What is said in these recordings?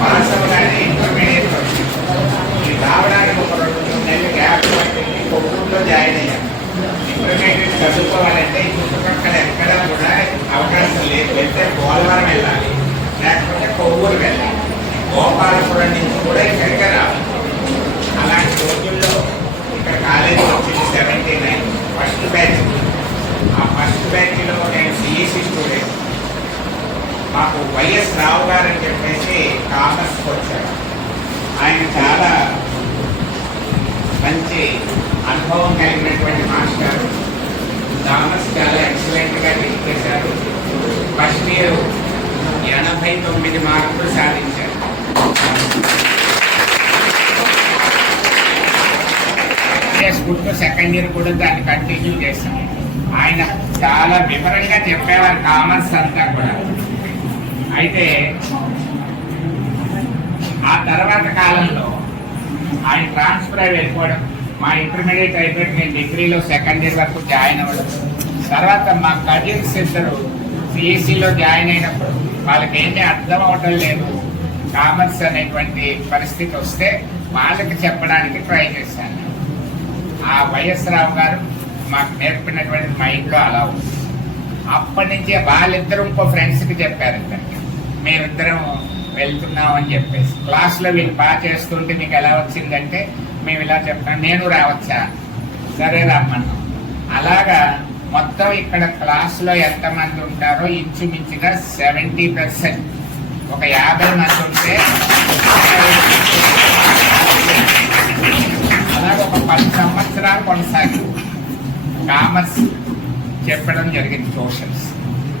Pass అవ్వగానే intermediate వచ్చింది రావడానికి ఒక రెండు నెలలు గ్యాప్ పట్టింది కొవ్వూరులో జాయిన్ అయ్యాను ఇంటర్మీడియట్ చదువుకోవాలంటే చుట్టుపక్కల ఎక్కడ కూడా అవకాశం లేదు వెళ్తే పోలవరం వెళ్ళాలి లేకపోతే కొవ్వూరు వెళ్ళాలి గోపాలపురం నుంచి కూడా ఇక్కడికే రావాలి అలాంటి రోజుల్లో ఇక్కడ కాలేజీ వచ్చింది సెవెంటీ నైన్ ఫస్ట్ బ్యాచ్ ఆ ఫస్ట్ బ్యాచ్లో నేను సిఈసి స్టూడెంట్ మాకు వైఎస్ రావు గారంటే అని చెప్పేసి కామర్స్కి ఆయన చాలా మంచి అనుభవం కలిగినటువంటి మాస్టర్. కామర్స్ చాలా ఎక్సలెంట్గా టీచ్ చేశారు ఫస్ట్ ఇయర్ ఎనభై తొమ్మిది మార్కులు సాధించారు స్కూల్లో సెకండ్ ఇయర్ కూడా దాన్ని కంటిన్యూ చేశాం ఆయన చాలా వివరంగా చెప్పేవారు కామర్స్ అంతా కూడా. అయితే తర్వాత కాలంలో ఆయన ట్రాన్స్ఫర్ అయిపోవడం వెళ్ళిపోవడం. మా ఇంటర్మీడియట్ అయిపోయి నేను డిగ్రీలో సెకండ్ ఇయర్ వరకు జాయిన్ అవ్వడం. తర్వాత మా కజిన్స్ ఇద్దరు సిఎస్సిలో జాయిన్ అయినప్పుడు వాళ్ళకి ఏమీ అర్థం అవటం లేదు. కామర్స్ అనేటువంటి పరిస్థితి వస్తే వాళ్ళకి చెప్పడానికి ట్రై చేశాను. ఆ వైఎస్ రావు గారు మాకు నేర్పినటువంటి మైండ్లో అలా ఉంది. అప్పటి నుంచి వాళ్ళిద్దరు ఇంకో ఫ్రెండ్స్కి చెప్పారు ఇద్దరికి. మేమిద్దరం వెళ్తున్నాం అని చెప్పేసి. క్లాస్లో వీళ్ళు బాగా చేస్తుంటే మీకు ఎలా వచ్చిందంటే మేము ఇలా చెప్తాం నేను రావచ్చా? సరే రమ్మన్నాం. అలాగా మొత్తం ఇక్కడ క్లాస్లో ఎంతమంది ఉంటారో ఇంచుమించుగా సెవెంటీ పర్సెంట్. ఒక యాభై మంది ఉంటే అలాగే ఒక పది సంవత్సరాలు కొనసాగి కామర్స్ చెప్పడం జరిగింది ట్యూషన్స్.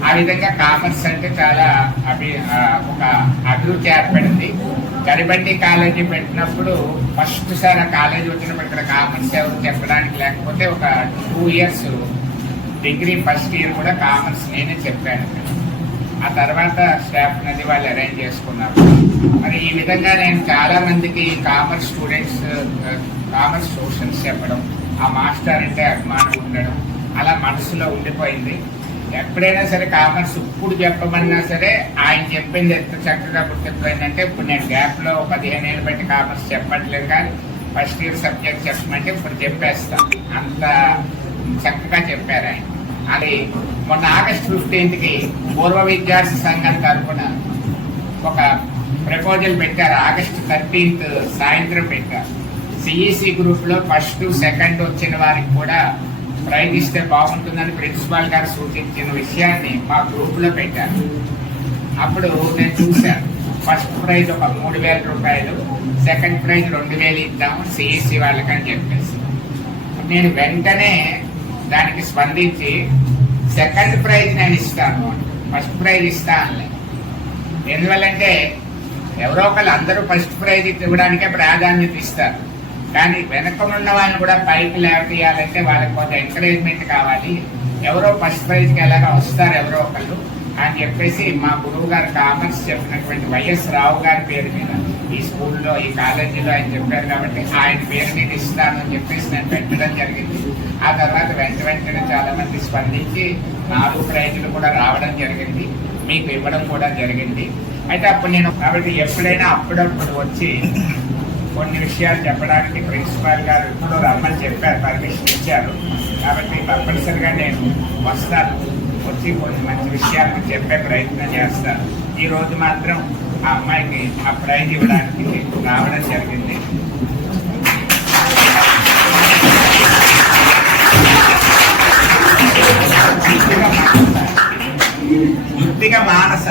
ఆ విధంగా కామర్స్ అంటే చాలా అభి ఒక అభివృద్ధి ఏర్పడింది. గరిబండి కాలేజీ పెట్టినప్పుడు ఫస్ట్ సార్ ఆ కాలేజీ వచ్చినప్పుడు ఇక్కడ కామర్స్ ఎవరు చెప్పడానికి లేకపోతే ఒక two years degree first year కూడా కామర్స్ నేనే చెప్పాను. ఆ తర్వాత స్టాఫ్ నది వాళ్ళు అరేంజ్ చేసుకున్నారు. మరి ఈ విధంగా నేను చాలా మందికి కామర్స్ స్టూడెంట్స్ కామర్స్ ట్యూషన్స్ చెప్పడం ఆ మాస్టర్ అంటే అభిమానం ఉండడం అలా మనసులో ఉండిపోయింది. ఎప్పుడైనా సరే కామర్స్ ఇప్పుడు చెప్పమన్నా సరే ఆయన చెప్పింది ఎంత చక్కగా గుర్తిపోయిందంటే ఇప్పుడు నేను గ్యాప్లో పదిహేను ఏళ్ళు బట్టి కామర్స్ చెప్పట్లేదు కానీ ఫస్ట్ ఇయర్ సబ్జెక్ట్ చెప్పమంటే ఇప్పుడు చెప్పేస్తాను అంత చక్కగా చెప్పారు ఆయన. అది మొన్న ఆగస్ట్ ఫిఫ్టీన్త్కి పూర్వ విద్యార్థి సంఘం తరఫున ఒక ప్రపోజల్ పెట్టారు. ఆగస్ట్ థర్టీన్త్ సాయంత్రం పెట్టారు. సిఈసి గ్రూప్లో ఫస్ట్ సెకండ్ వచ్చిన వారికి కూడా ప్రైజ్ ఇస్తే బాగుంటుందని ప్రిన్సిపాల్ గారు సూచించిన విషయాన్ని మా గ్రూప్లో పెట్టారు. అప్పుడు నేను చూశాను. ఫస్ట్ ప్రైజ్ ఒక మూడు వేల రూపాయలు సెకండ్ ప్రైజ్ రెండు వేలు ఇద్దాము సిఎస్సి వాళ్ళకని చెప్పేసి. నేను వెంటనే దానికి స్పందించి సెకండ్ ప్రైజ్ నేను ఇస్తాను ఫస్ట్ ప్రైజ్ ఇస్తాను ఎందువల్లంటే ఎవరో ఒకళ్ళు అందరూ ఫస్ట్ ప్రైజ్ ఇవ్వడానికే ప్రాధాన్యత ఇస్తారు. కానీ వెనకనున్న వాళ్ళని కూడా పైకి లేవతీయాలంటే వాళ్ళకి కొంత ఎంకరేజ్మెంట్ కావాలి. ఎవరో ఫస్ట్ ప్రైజ్కి ఎలాగో వస్తారు ఎవరో ఒకళ్ళు అని చెప్పేసి మా గురువు గారు కామర్స్ చెప్పినటువంటి వైఎస్ రావు గారి పేరు మీద ఈ స్కూల్లో ఈ కాలేజీలో ఆయన చెప్పారు కాబట్టి ఆయన పేరు మీద ఇస్తాను అని చెప్పేసి నేను పెట్టడం జరిగింది. ఆ తర్వాత వెంట వెంటనే చాలా మంది స్పందించి నాలుగు ప్రైజులు కూడా రావడం జరిగింది. మీకు ఇవ్వడం కూడా జరిగింది. అయితే అప్పుడు నేను కాబట్టి ఎప్పుడైనా అప్పుడప్పుడు వచ్చి కొన్ని విషయాలు చెప్పడానికి ప్రిన్సిపాల్ గారు ఇప్పుడు రమ్మని చెప్పారు పర్మిషన్ ఇచ్చారు. కాబట్టి తప్పనిసరిగా నేను వస్తాను. వచ్చి కొన్ని మంచి విషయాలు చెప్పే ప్రయత్నం చేస్తాను. ఈ రోజు మాత్రం ఆ అమ్మాయికి ఆ ప్రైజ్ ఇవ్వడానికి రావడం జరిగింది. యుక్తిగా మానస.